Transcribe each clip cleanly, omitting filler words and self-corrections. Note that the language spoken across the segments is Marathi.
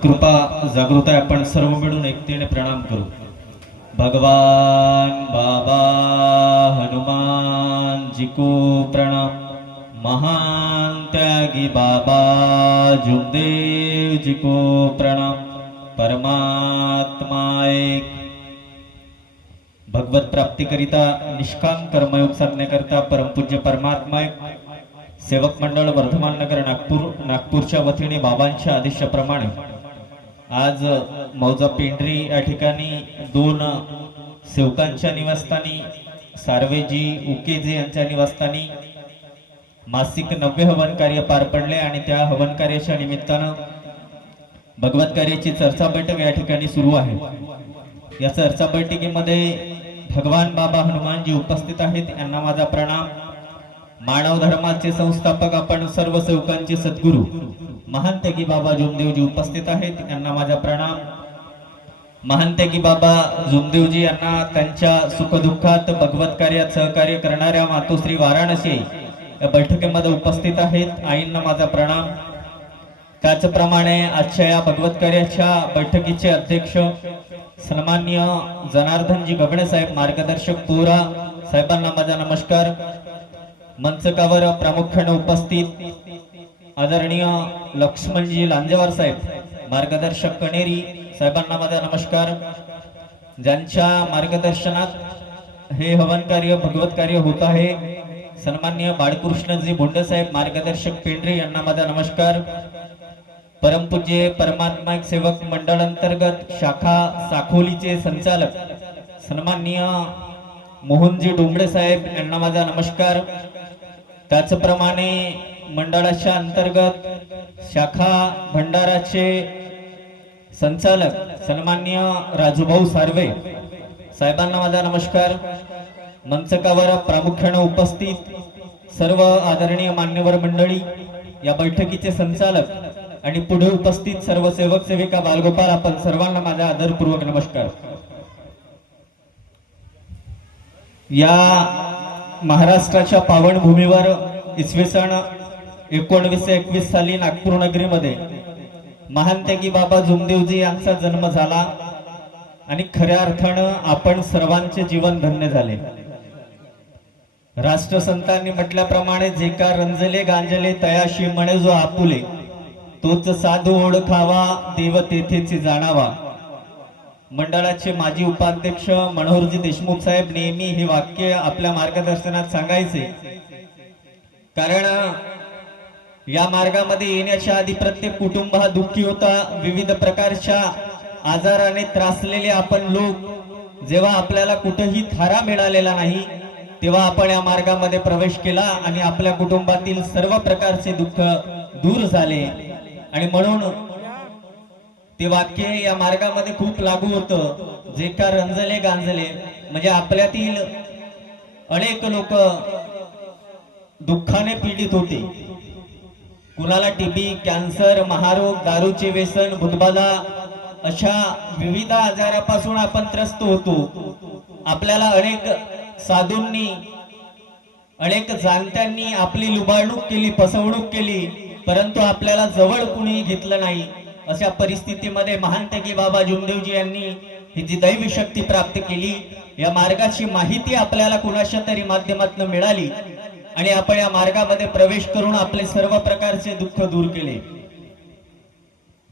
कृपा जागृत आहे। आपण सर्व मिळून एकतेने प्रणाम करू। भगवान बाबा हनुमान जी को प्रणाम। महान त्यागी बाबा जुगदेव जी को प्रणाम। परमात्मा एक। भगवत प्राप्ति करिता निष्काम कर्मयोग साधण्याकरता परमपूज्य परमात्मा एक सेवक मंडळ वर्धमान नगर नागपूरच्या वतीने बाबांच्या आदेशाप्रमाणे आज मौजा पेंढरी या ठिकाणी दोन सेवकांच्या निवासस्थानी सार्वेजी उकेजी यांच्या निवासस्थानी मासिक 90 हवन कार्य पार पडले आणि त्या हवन कार्याच्या निमित्तानं भगवत कार्याची चर्चा बैठक या ठिकाणी सुरू आहे। या चर्चा बैठकीमध्ये भगवान बाबा हनुमानजी उपस्थित आहेत, यांना माझा प्रणाम। मानव धर्माचे संस्थापक आपण सर्व सेवकांचे सद्गुरू महान त्यागी बाबा जुमदेवजी उपस्थित आहेत, यांना माझा प्रणाम। महान त्यागी बाबा जुमदेवजी यांना त्यांच्या सुखदुःखात भगवत कार्यात सहकार्य करणाऱ्या मातोश्री वाराणसी या बैठकीमध्ये उपस्थित आहेत, आईंना माझा प्रणाम। त्याचप्रमाणे आजच्या या भगवत कार्याच्या बैठकीचे अध्यक्ष सन्माननीय जनार्दनजी गगणे साहेब मार्गदर्शक पोरा साहेबांना माझा नमस्कार। मंचकावर प्रामुख्याने उपस्थित आदरणीय लक्ष्मणजी लांजेवार साहेब मार्गदर्शक कणेरी साहेबांना माझा नमस्कार। ज्यांच्या मार्गदर्शनात हे हवन कार्य भगवत कार्य होत आहे सन्माननीय बाळकृष्णजी भोंडे साहेब मार्गदर्शक पेंढरी यांना माझा नमस्कार। परमपूज्य परमात्मा एक सेवक मंडळ अंतर्गत शाखा साखोलीचे संचालक सन्माननीय मोहनजी डोंगरे साहेब यांना माझा नमस्कार। त्याचप्रमाणे मंडळाच्या अंतर्गत शाखा भंडाराचे संचालक सन्माननीय राजूभाऊ सार्वे साहेबांना माझा नमस्कार। मंचकावर प्रामुख्याने उपस्थित सर्व आदरणीय मान्यवर मंडळी, या बैठकीचे संचालक आणि पुढे उपस्थित सर्व सेवक सेविका बालगोपाल, आपण सर्वांना माझा आदरपूर्वक नमस्कार। या महाराष्ट्राच्या पावनभूमीवर इसवी सन 1921 साली नागपूर नगरीमध्ये महान त्यागी बाबा जुमदेवजी यांचा जन्म झाला आणि खऱ्या अर्थानं आपण सर्वांचे जीवन धन्य झाले। राष्ट्रसंतांनी म्हटल्याप्रमाणे जे का रंजले गांजले तयाशी म्हणे जो आपुले, तोच साधू ओळखावा देव तेथेची जाणावा। मंडळाचे माजी उपाध्यक्ष मनोहरजी देशमुख साहेब नेहमी हे वाक्य आपल्या मार्गदर्शनात सांगायचे, कारण या मार्गामध्ये येण्याच्या आधी प्रत्येक कुटुंब हा दुःखी होता। विविध प्रकारच्या आजाराने त्रासलेले आपण लोक, जेव्हा आपल्याला कुठेही थारा मिळालेला नाही तेव्हा आपण या मार्गामध्ये प्रवेश केला आणि आपल्या कुटुंबातील सर्व प्रकारचे दुःख दूर झाले। आणि म्हणून ते वाक्य या मार्गामध्ये खूप लागू होतं, जे का रंजले गांजले म्हणजे आपल्यातील अनेक लोक दुःखाने पीडित होते। कुणाला टीबी, कॅन्सर, महारोग, दारूचे व्यसन, भूतबाधा अशा विविध आजारापासून आपण त्रस्त होतो। आपल्याला अनेक साधूंनी, अनेक जाणत्यांनी आपली लुबाडणूक केली, फसवणूक केली, परंतु आपल्याला जवळ कुणी घेतलं नाही। अशा परिस्थितीमध्ये महान त्यागी बाबा जुमदेवजी यांनी ही जी दैवी शक्ती प्राप्त केली, या मार्गाची माहिती आपल्याला कुणाच्या तरी माध्यमातून मिळाली आणि आपण या मार्गामध्ये प्रवेश करून आपले सर्व प्रकारचे दुःख दूर केले।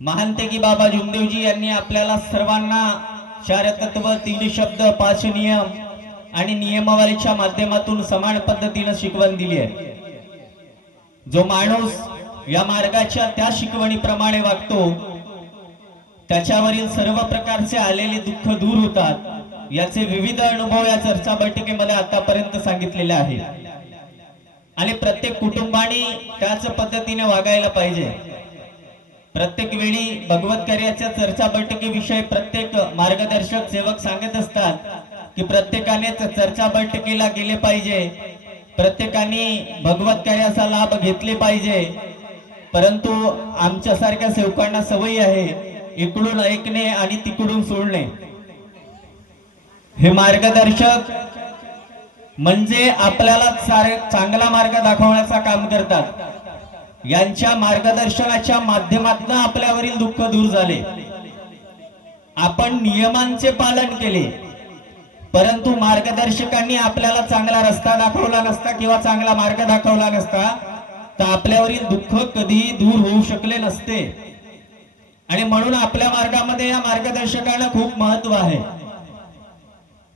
महान त्यागी बाबा जुमदेवजी यांनी आपल्याला सर्वांना 4 तत्व, 3 शब्द, 5 नियम आणि नियमावलीच्या माध्यमातून समान पद्धतीने शिकवण दिली आहे। जो माणूस या मार्गाच्या त्या शिकवणीप्रमाणे वागतो त्याच्यावरील सर्व प्रकारचे आलेले दुःख दूर होतात। याचे विविध अनुभव या चर्चा बैठकीमध्ये आतापर्यंत सांगितलेले आहेत आणि प्रत्येक कुटुंबाने त्याच पद्धतीने वागायला पाहिजे। प्रत्येक वेळी भगवत कार्याच्या चर्चा बैठकीविषयी प्रत्येक मार्गदर्शक सेवक सांगत असतात की प्रत्येकाने चर्चा बैठकीला गेले पाहिजे, प्रत्येकाने भगवत कार्याचा लाभ घेतले पाहिजे। परंतु आमच्यासारख्या सेवकांना सवय आहे इकडून ऐकणे आणि तिकडून सोडणे। हे मार्गदर्शक म्हणजे आपल्याला चांगला मार्ग दाखवण्याचा काम करतात। यांच्या मार्गदर्शनाच्या माध्यमातून आपल्यावरील दुःख दूर झाले. आपण नियमांचे पालन केले, परंतु मार्गदर्शकांनी आपल्याला चांगला रस्ता दाखवला नसता किंवा चांगला मार्ग दाखवला नसता तर आपल्यावरील दुःख कधीही दूर होऊ शकले नसते. आणि म्हणून आपल्या मार्गामध्ये या मार्गदर्शकांना खूप महत्व आहे.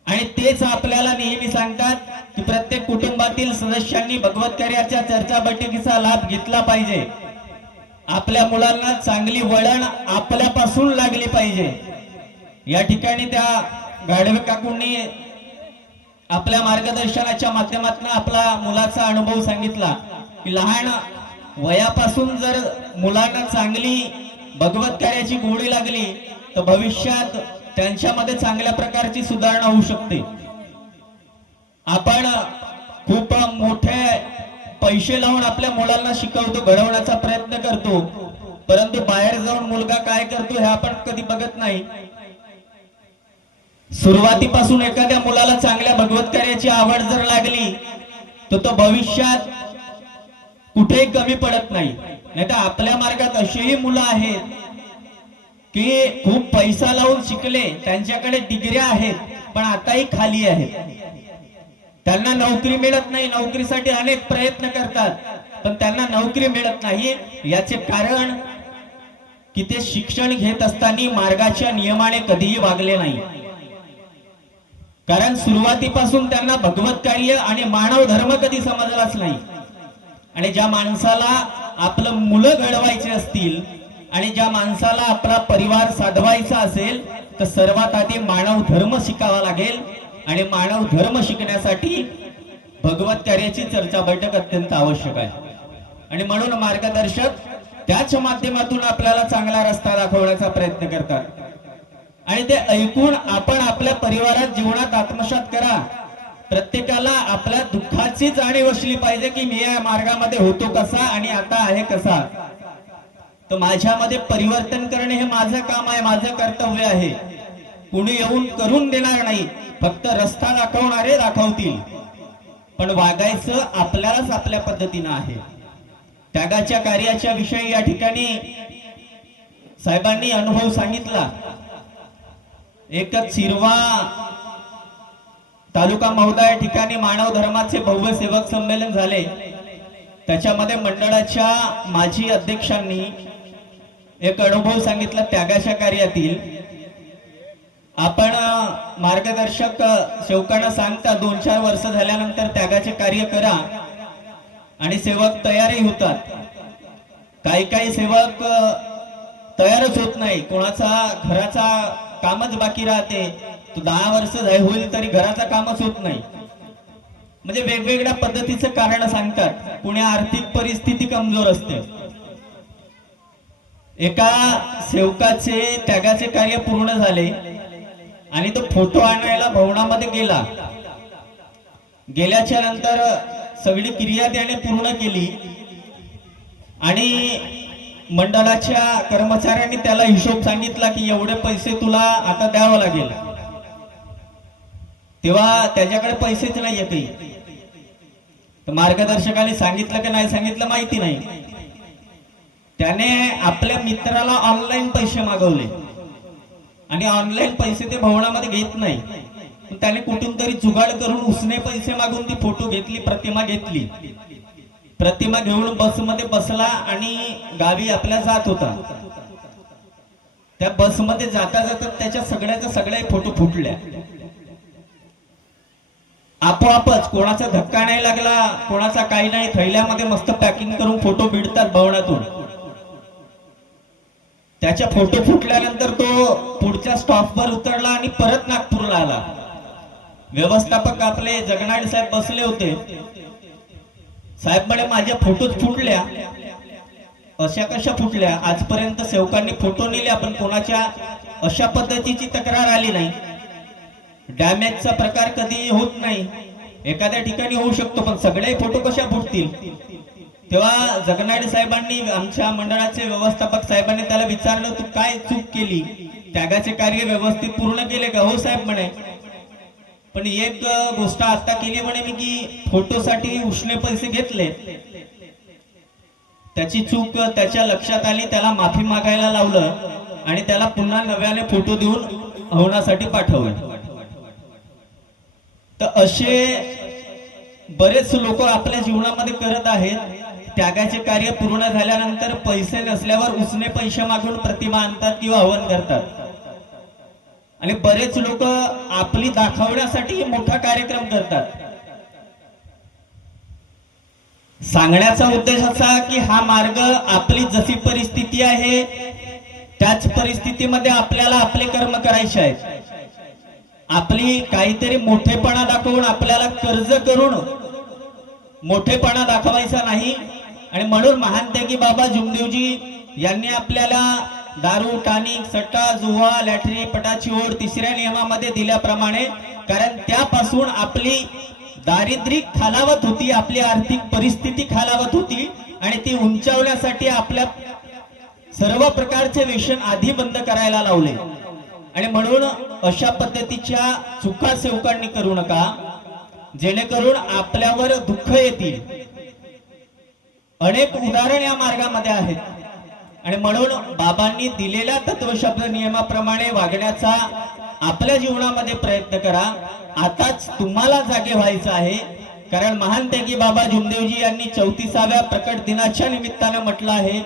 आणि तेच आपल्याला नेहमी सांगतात की प्रत्येक कुटुंबातील सदस्यांनी भगवत कार्याच्या चर्चा बैठकीचा लाभ घेतला पाहिजे. आपल्या मुलांना चांगली वळण आपल्यापासून लागली पाहिजे. या ठिकाणी त्या गाढवे काकूंनी आपल्या मार्गदर्शनाच्या माध्यमातून आपला मुलाचा अनुभव सांगितला की लहान वयापासून जर मुलांना चांगली भगवत कार्याची गोडी लागली तर भविष्यात त्यांच्यामध्ये चांगल्या प्रकारची सुधारणा होऊ शकते. आपण खूप मोठे पैसे लावून आपल्या मुलांना शिकवतो, घडवण्याचा प्रयत्न करतो, परंतु बाहेर जाऊन मुलगा काय करतो हे आपण कधी बघत नाही. सुरुवातीपासून एखाद्या मुलाला चांगल्या भगवत कार्याची आवड जर लागली तर तो भविष्यात कुठेही कमी पडत नाही. नाहीतर आपल्या मार्गात अशीही मुलं आहेत की खूप पैसा लावून शिकले, त्यांच्याकडे डिग्र्या आहेत, पण आताही खाली आहेत. त्यांना नोकरी मिळत नाही, नोकरीसाठी अनेक प्रयत्न करतात, पण त्यांना नोकरी मिळत नाही. याचे कारण की ते शिक्षण घेत असताना मार्गाच्या नियमाने कधीही वागले नाही. कारण सुरुवातीपासून त्यांना भगवत कार्य आणि मानव धर्म कधी समजलाच नाही. आणि ज्या माणसाला आपलं मुलं घडवायचे असतील आणि ज्या माणसाला आपला परिवार साधवायचा असेल तर सर्वात आधी मानव धर्म शिकावा लागेल. आणि मानव धर्म शिकण्यासाठी भगवत कार्याची चर्चा बैठक अत्यंत आवश्यक आहे. आणि म्हणून मार्गदर्शक त्याच माध्यमातून आपल्याला चांगला रस्ता दाखवण्याचा प्रयत्न करतात. आणि ते ऐकून आपण आपल्या परिवारात जीवनात आत्मसात करा. प्रत्येकाला आपल्या दुःखाची जाणीव असली पाहिजे की मी या मार्गामध्ये होतो कसा आणि आता आहे कसा. तर माझ्यामध्ये परिवर्तन करणे हे माझं काम आहे, माझं कर्तव्य आहे. कुणी येऊन करून देणार नाही, फक्त रस्ता दाखवणारे दाखवतील, पण वागायचं आपल्यालाच आपल्या पद्धतीनं आहे. त्यागाच्या कार्याच्या विषयी या ठिकाणी साहेबांनी अनुभव सांगितला. एकच शिरवा तालुका महोदय या ठिकाणी मानव धर्माचे भव्य सेवक संमेलन झाले. त्याच्यामध्ये मंडळाच्या माजी अध्यक्षांनी एक अनुभव सांगितला त्यागाच्या कार्यातील. आपण मार्गदर्शक सेवकांना सांगता 2-4 वर्ष झाल्यानंतर त्यागाचे कार्य करा आणि सेवक तयारही होतात. काही सेवक तयारच होत नाही. कोणाचा घराचा कामच बाकी राहते, तो 10 वर्ष होईल तरी घराचा कामच होत नाही. म्हणजे वेगवेगळ्या पद्धतीचे कारण सांगतात. कुणी आर्थिक परिस्थिती कमजोर असते. एका सेवकाचे त्यागाचे कार्य पूर्ण झाले आणि तो फोटो आणायला भवनामध्ये गेला. गेल्याच्या नंतर सगळी क्रिया त्याने पूर्ण केली आणि मंडळाच्या कर्मचाऱ्यांनी त्याला हिशोब सांगितला की एवढे पैसे तुला आता द्यावं लागेल. तेव्हा त्याच्याकडे पैसेच नाहीये काही. तर मार्गदर्शकाने सांगितलं की नाही सांगितलं माहिती नाही. त्याने आपल्या मित्राला ऑनलाईन पैसे मागवले आणि ऑनलाईन पैसे ते भवनामध्ये घेत नाही. त्याने कुठून तरी जुगाड करून उसने पैसे मागून ती फोटो घेतली, प्रतिमा घेतली. प्रतिमा घेऊन बसमध्ये बसला आणि गावी आपल्या जात होता. त्या बसमध्ये जाता जाता त्याच्या सगळ्या फोटो फुटल्या. आपोआपच कोणाचा धक्का नाही लागला, कोणाचा काही नाही. थैल्यामध्ये मस्त पॅकिंग करून फोटो भिडतात भवनातून. त्याच्या फोटो फुटल्यानंतर तो पुढच्या स्टॉपवर उतरला आणि परत नागपूरला आला. व्यवस्थापक आपले जगनाडे साहेब बसले होते. साहेब म्हणे माझ्या फोटोच फुटल्या. अशा कशा फुटल्या? आजपर्यंत सेवकांनी फोटो नेले, आपण कोणाच्या अशा पद्धतीची तक्रार आली नाही. डॅमेजचा प्रकार कधी होत नाही, एखाद्या ठिकाणी होऊ शकतो, पण सगळे फोटो कशा फुटतील? तेव्हा जगनाडे साहेबांनी, आमच्या मंडळाचे व्यवस्थापक साहेबांनी त्याला विचारलं, तू काय चूक केली? त्यागाचे कार्य व्यवस्थित पूर्ण केले का? हो साहेब म्हणे, पण एक गोष्ट आता केली म्हणे मी, की फोटोसाठी उसने पैसे घेतले त्याची चूक त्याच्या लक्षात आली, त्याला माफी मागायला लावलं आणि त्याला पुन्हा नव्याने फोटो देऊन हवनासाठी पाठवलं. तर असे बरेच लोक आपल्या जीवनामध्ये करत आहेत. त्यागाचे कार्य पूर्ण झाल्यानंतर पैसे नसल्यावर उसने पैसे मागून प्रतिमा आणतात किंवा हवन करतात. आणि बरेच लोक आपली दाखवण्यासाठी मोठा कार्यक्रम करतात. सांगण्याचा उद्देश असा की हा मार्ग आपली जशी परिस्थिती आहे त्याच परिस्थितीमध्ये आपल्याला आपले कर्म करायचे आहेत. आपली काहीतरी मोठेपणा दाखवून, आपल्याला कर्ज करून मोठेपणा दाखवायचा नाही. आणि म्हणून महान त्यागी बाबा जुमदेवजी यांनी आपल्याला दारू, टानिक, सट्टा, जुवा, लॅटरी, पटाची ओढ 3ऱ्या नियमामध्ये दिल्याप्रमाणे, कारण त्यापासून आपली दारिद्र्य खालावत होती, आपली आर्थिक परिस्थिती खालावत होती आणि ती उंचावण्यासाठी आपल्या सर्व प्रकारचे व्यसन आधी बंद करायला लावले. आणि म्हणून अशा पद्धतीच्या चुका सेवकांनी करू नका, जेणेकरून आपल्यावर दुःख येतील. अनेक उदाहरण या मार्गामध्ये आहेत. आणि म्हणून बाबांनी दिलेल्या तत्वशब्द नियमाप्रमाणे वागण्याचा आपल्या जीवनामध्ये प्रयत्न करा. आताच तुम्हाला जागे व्हायचं आहे. कारण महान त्यागी बाबा जुमदेवजी यांनी 34व्या प्रकट दिनाच्या निमित्तानं म्हटलं आहे,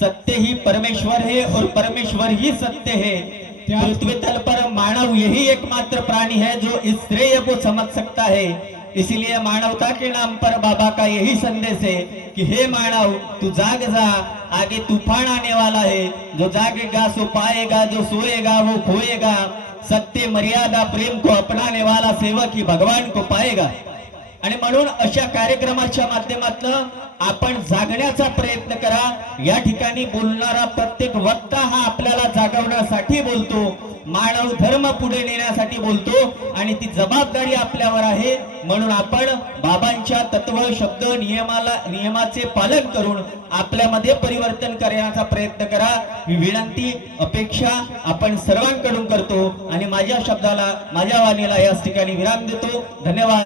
सत्य ही परमेश्वर है और परमेश्वर ही सत्य है. पृथ्वी तल पर मानव यही एकमात्र प्राणी है जो इस श्रेय को समझ सकता है. इसलिए मानवता के नाम पर बाबा का यही संदेश है कि हे मानव, तू जाग जा, आगे तूफान आने वाला है. जो जागेगा सो पाएगा, जो सोएगा वो खोएगा. सत्य, मर्यादा, प्रेम को अपनाने वाला सेवक ही भगवान को पाएगा. आणि म्हणून अशा कार्यक्रमाच्या माध्यमातून आपण जागण्याचा प्रयत्न करा. या ठिकाणी बोलणारा प्रत्येक वक्ता हा आपल्याला जागवण्यासाठी बोलतो, मानव धर्म पुढे नेण्यासाठी बोलतो आणि ती जबाबदारी आपल्यावर आहे. म्हणून आपण बाबांच्या तत्व, शब्द, नियमाचे पालन करून आपल्यामध्ये परिवर्तन करण्याचा प्रयत्न करा. ही विनंती, अपेक्षा आपण सर्वांकडून करतो आणि माझ्या शब्दाला, माझ्या वाणीला याच ठिकाणी विराम देतो. धन्यवाद.